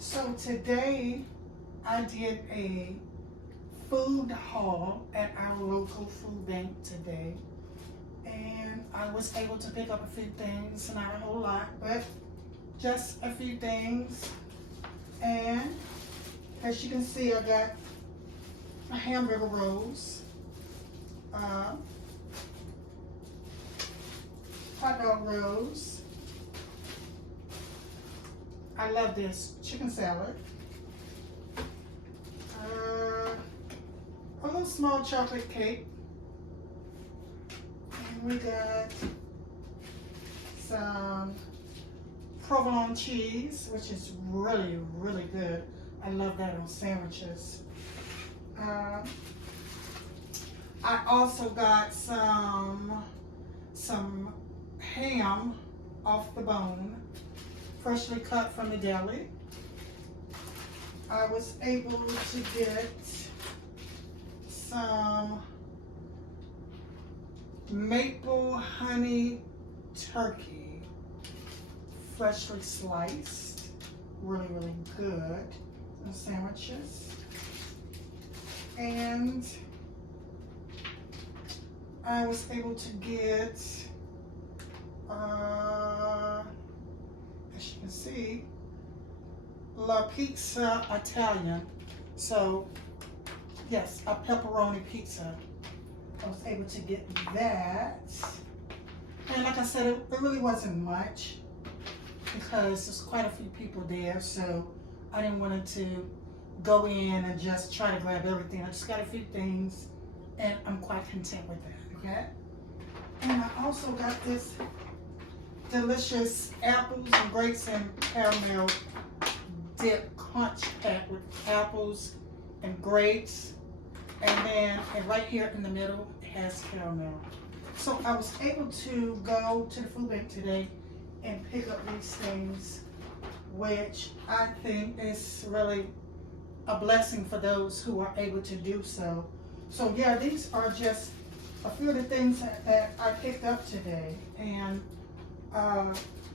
So today I did a food haul at our local food bank today, and I was able to pick up a few things, not a whole lot, but just a few things. And as you can see, I got a hamburger rolls, uh, hot dog rolls. I love this chicken salad. A little small chocolate cake. And we got some provolone cheese, which is really, really good. I love that on sandwiches. I also got some ham off the bone, freshly cut from the deli. I was able to get some maple honey turkey, freshly sliced, really, really good on sandwiches. And I was able to get, as you can see, La Pizza Italian. So, yes, a pepperoni pizza. I was able to get that. And like I said, it really wasn't much because there's quite a few people there. So I didn't want to go in and just try to grab everything. I just got a few things and I'm quite content with that, okay? And I also got this delicious apples and grapes and caramel dip crunch pack with apples and grapes, and then right here in the middle it has caramel. So I was able to go to the food bank today and pick up these things, which I think is really a blessing for those who are able to do so. So yeah, these are just a few of the things that I picked up today. And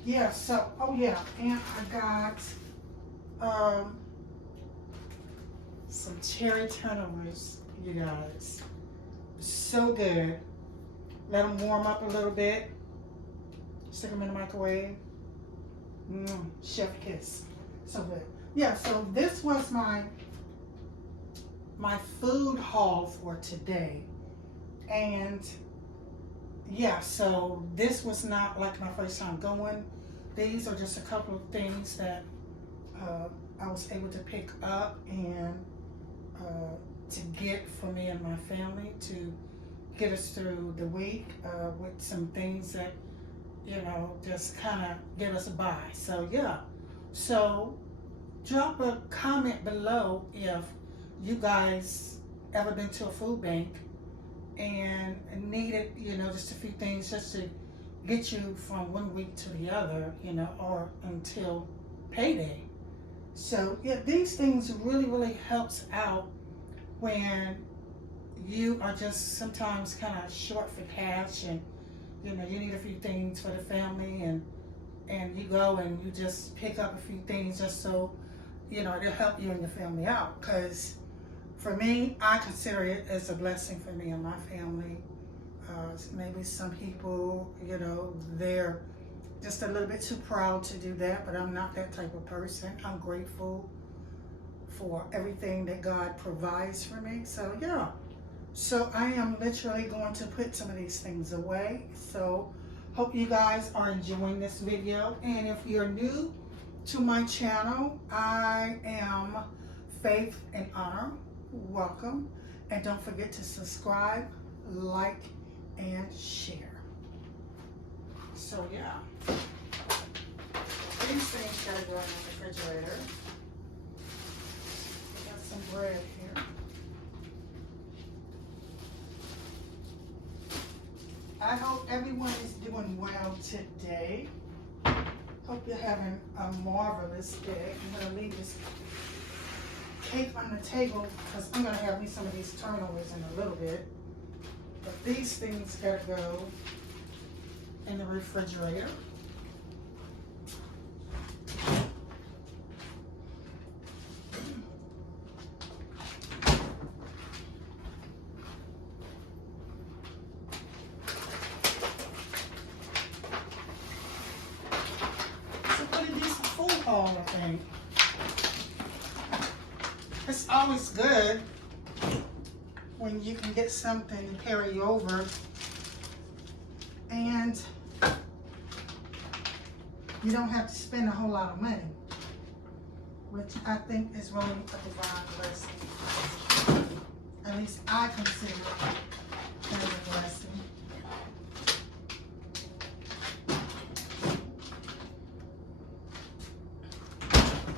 yeah, so, oh yeah, and I got some cherry turnovers, you guys. So good. Let them warm up a little bit. Stick them in the microwave. Chef kiss. So good. Yeah, so this was my food haul for today. And yeah, so this was not like my first time going. These are just a couple of things that I was able to pick up and to get for me and my family to get us through the week with some things that, you know, just kind of get us by. So yeah, so drop a comment below if you guys ever been to a food bank and needed, you know, just a few things just to get you from one week to the other, you know, or until payday. So yeah, these things really, really helps out when you are just sometimes kind of short for cash, and you know you need a few things for the family, and you go and you just pick up a few things just so you know it'll help you and your family out. Because for me, I consider it as a blessing for me and my family. Maybe some people, you know, they're just a little bit too proud to do that, but I'm not that type of person. I'm grateful for everything that God provides for me. So yeah, so I am literally going to put some of these things away. So hope you guys are enjoying this video. And if you're new to my channel, I am Faith and Honor. Welcome. And don't forget to subscribe, like, and share. So yeah, these things gotta go in the refrigerator. We got some bread here. I hope everyone is doing well today. Hope you're having a marvelous day. I'm gonna leave this cake on the table because I'm gonna have me some of these turnovers in a little bit. But these things gotta go in the refrigerator. think. It's always good when you can get something and carry over, and you don't have to spend a whole lot of money, which I think is really a divine blessing. At least I consider it as a blessing.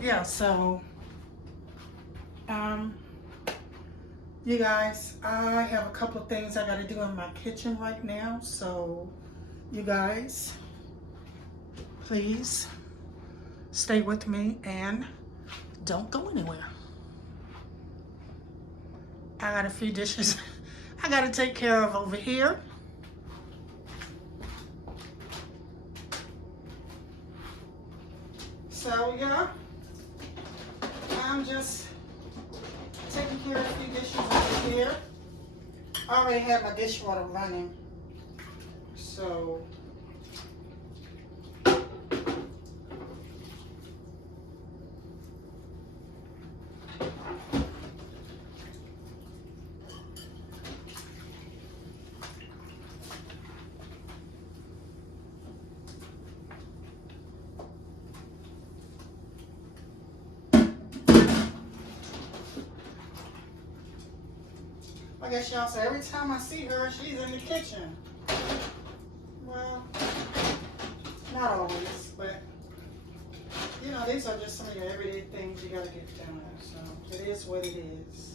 Yeah, so you guys, I have a couple of things I got to do in my kitchen right now, so you guys, please stay with me and don't go anywhere. I got a few dishes I got to take care of over here. So yeah, I'm just taking care of a few dishes over here. I already have my dishwater running, so I guess y'all say every time I see her, she's in the kitchen. Well, not always, but you know, these are just some of your everyday things you gotta get done. So it is what it is.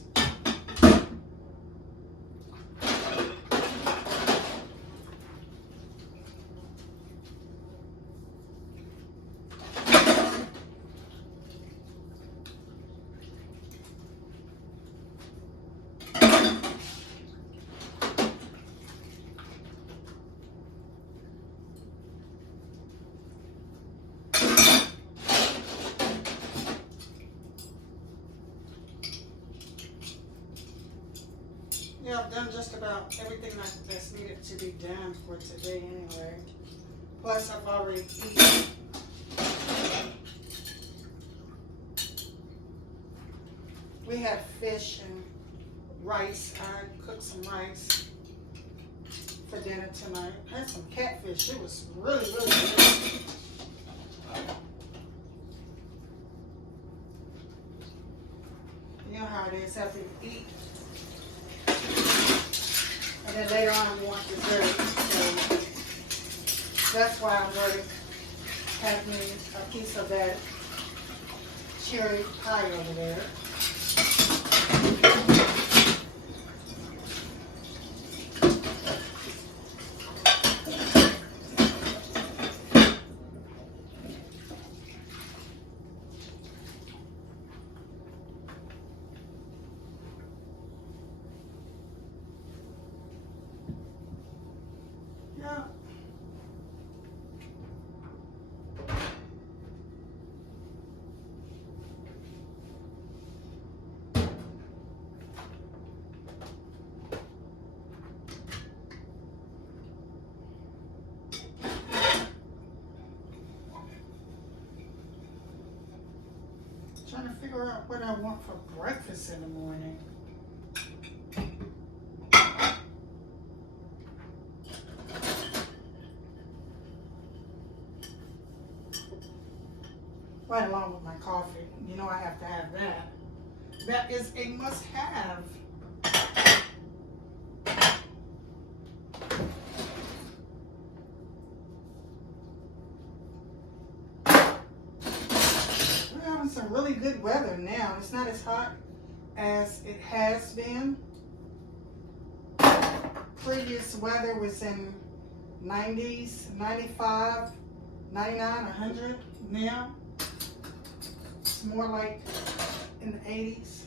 Yeah, I've done just about everything that's needed to be done for today anyway. Plus, I've already eaten. We had fish and rice. I cooked some rice for dinner tonight. I had some catfish. It was really, really good. You know how it is after you eat. And then later on, we want dessert. So that's why I'm going to have me a piece of that cherry pie over there. Yeah. Trying to figure out what I want for breakfast in the morning. Right along with my coffee. You know I have to have that. That is a must-have. We're having some really good weather now. It's not as hot as it has been. Previous weather was in 90s, 95, 99, 100. Now it's more like in the 80s.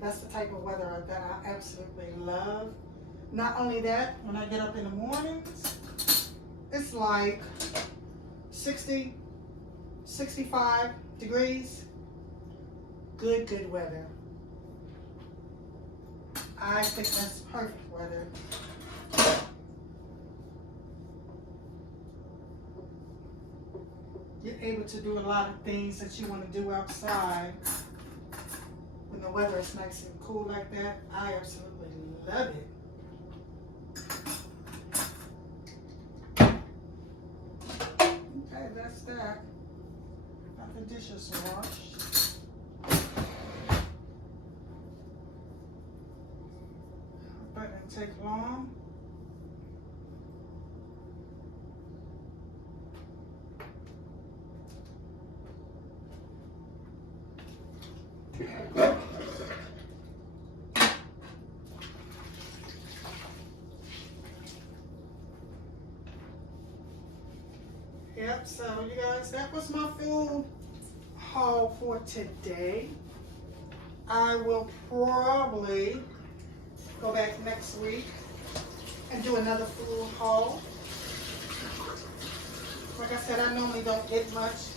That's the type of weather that I absolutely love. Not only that, when I get up in the mornings, it's like 60, 65 degrees. Good weather. I think that's perfect weather. you're able to do a lot of things that you want to do outside when the weather is nice and cool like that. I absolutely love it. Okay, that's that. Got the dishes washed. But it didn't take long. Yep, so you guys, that was my food haul for today. I will probably go back next week and do another food haul. Like I said, I normally don't get much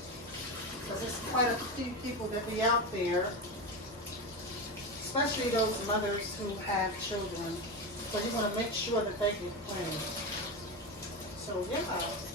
because there's quite a few people that be out there, especially those mothers who have children. So you want to make sure that they get plenty. So yeah.